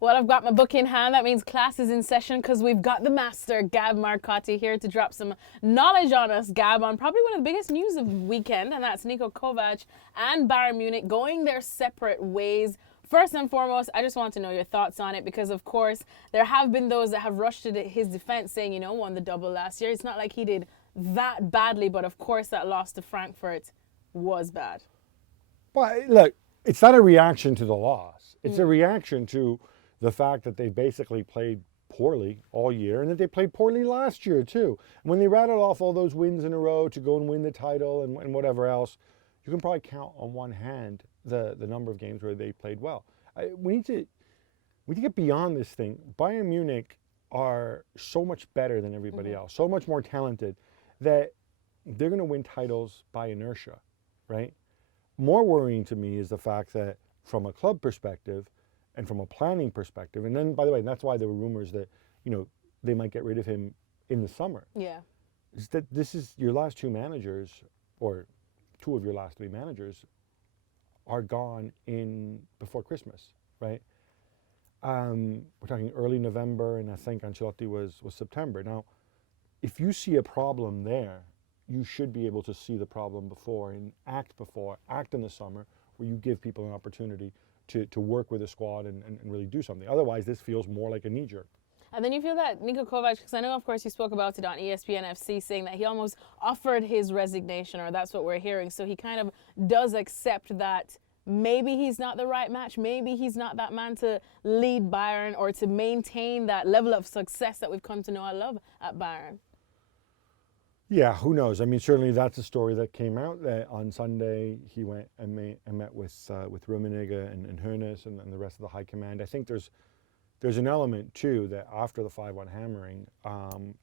Well, I've got my book in hand. That means class is in session because we've got the master, Gab Marcotti, here to drop some knowledge on us, Gab, on probably one of the biggest news of the weekend, and that's Niko Kovac and Bayern Munich going their separate ways. First and foremost, I just want to know your thoughts on it because, of course, there have been those that have rushed to his defense saying, you know, won the double last year. It's not like he did that badly, but of course that loss to Frankfurt was bad. Well, look, it's not a reaction to the loss. It's a reaction to the fact that they basically played poorly all year and that they played poorly last year too. And when they rattled off all those wins in a row to go and win the title and whatever else, you can probably count on one hand the number of games where they played well. We need to get beyond this thing. Bayern Munich are so much better than everybody else, so much more talented that they're going to win titles by inertia, right? More worrying to me is the fact that from a club perspective and from a planning perspective, and then, by the way, that's why there were rumors that, you know, they might get rid of him in the summer. Yeah. Is that this is your last two managers, or two of your last three managers, are gone before Christmas, right? We're talking early November, and I think Ancelotti was September. Now, if you see a problem there, you should be able to see the problem before and act in the summer, where you give people an opportunity to work with a squad and really do something. Otherwise, this feels more like a knee-jerk. And then you feel that Niko Kovac, because I know, of course, you spoke about it on ESPN FC, saying that he almost offered his resignation, or that's what we're hearing. So he kind of does accept that maybe he's not the right match. Maybe he's not that man to lead Bayern or to maintain that level of success that we've come to know and love at Bayern. Yeah, who knows? I mean, certainly that's a story that came out that on Sunday he went and met with Rummenigge and Nunes and the rest of the high command. I think there's an element too that after the 5-1 hammering,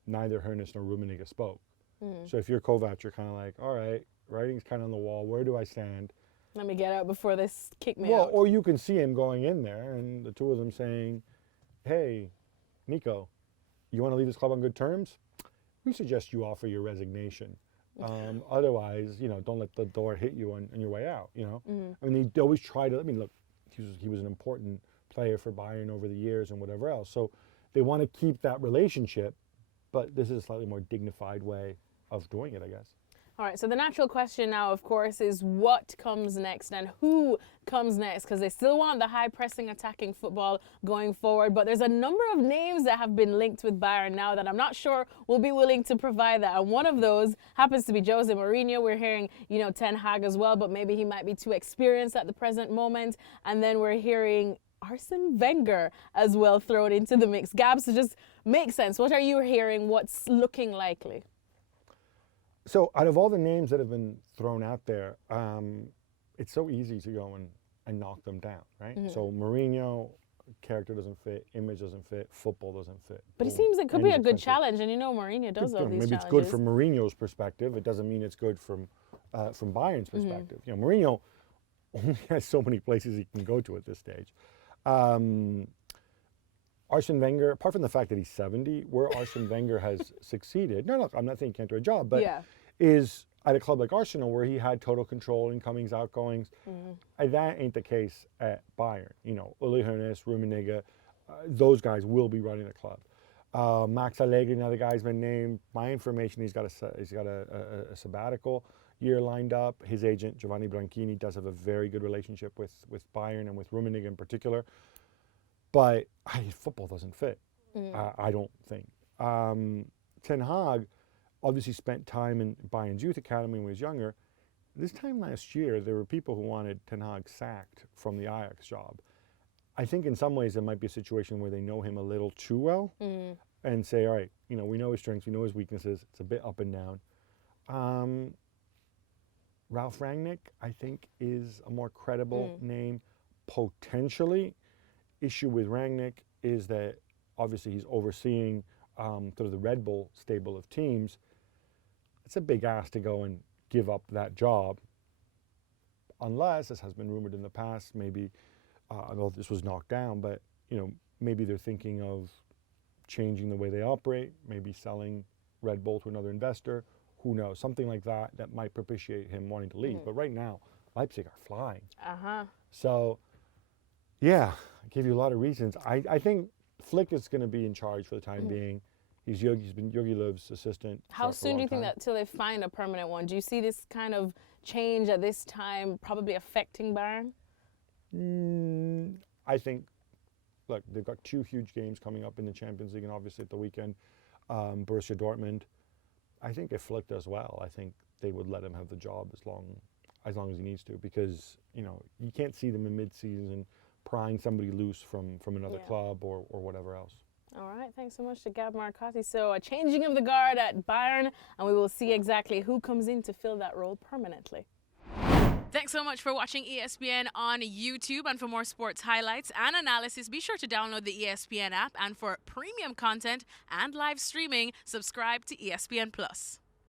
neither Nunes nor Rummenigge spoke. So if you're Kovac, you're kind of like, all right, writing's kind of on the wall. Where do I stand? Let me get out before they kick me out. Well, or you can see him going in there and the two of them saying, hey, Niko, you want to leave this club on good terms? We suggest you offer your resignation. Otherwise, you know, don't let the door hit you on your way out, you know? I mean, they always try to, I mean, look, he was an important player for Bayern over the years and whatever else. So they want to keep that relationship, but this is a slightly more dignified way of doing it, I guess. All right, so the natural question now, of course, is what comes next and who comes next? Because they still want the high-pressing, attacking football going forward. But there's a number of names that have been linked with Bayern now that I'm not sure will be willing to provide that. And one of those happens to be Jose Mourinho. We're hearing, you know, Ten Hag as well, but maybe he might be too experienced at the present moment. And then we're hearing Arsene Wenger as well thrown into the mix. Gab, so just make sense. What are you hearing? What's looking likely? So out of all the names that have been thrown out there, it's so easy to go and knock them down, right? So Mourinho, character doesn't fit, image doesn't fit, football doesn't fit. But it seems it could be a good challenge, and you know Mourinho does all these challenges. Maybe it's good from Mourinho's perspective. It doesn't mean it's good from Bayern's perspective. You know, Mourinho only has so many places he can go to at this stage. Arsene Wenger, apart from the fact that he's 70, where Arsene Wenger has succeeded, no, I'm not saying he can't do a job, but is at a club like Arsenal where he had total control, incomings, outgoings. That ain't the case at Bayern. You know, Uli Hoeneß, Rummenigge, those guys will be running the club. Max Allegri, another guy's been named. My information, he's got a sabbatical year lined up. His agent, Giovanni Branchini, does have a very good relationship with Bayern and with Rummenigge in particular. But football doesn't fit, I don't think. Ten Hag obviously spent time in Bayern's youth academy when he was younger. This time last year, there were people who wanted Ten Hag sacked from the Ajax job. I think in some ways it might be a situation where they know him a little too well and say, all right, you know, we know his strengths, we know his weaknesses. It's a bit up and down. Ralf Rangnick, I think, is a more credible name potentially. Issue with Rangnick is that obviously he's overseeing sort of the Red Bull stable of teams. It's a big ask to go and give up that job, unless, as has been rumored in the past, maybe, although this was knocked down, but you know, maybe they're thinking of changing the way they operate, maybe selling Red Bull to another investor. Who knows? Something like that might propitiate him wanting to leave. But right now, Leipzig are flying. So, yeah, give you a lot of reasons. I think Flick is going to be in charge for the time being. He's been Jogi Löw's assistant. How soon do you think that till they find a permanent one? Do you see this kind of change at this time probably affecting Bayern? I think, look, they've got 2 huge games coming up in the Champions League and obviously at the weekend, Borussia Dortmund. I think if Flick does well, I think they would let him have the job as long as he needs to, because you can't see them in mid-season prying somebody loose from another club or whatever else. All right, thanks so much to Gab Marcotti. So a changing of the guard at Bayern, and we will see exactly who comes in to fill that role permanently. Thanks so much for watching ESPN on YouTube, and for more sports highlights and analysis, be sure to download the ESPN app, and for premium content and live streaming, subscribe to ESPN+.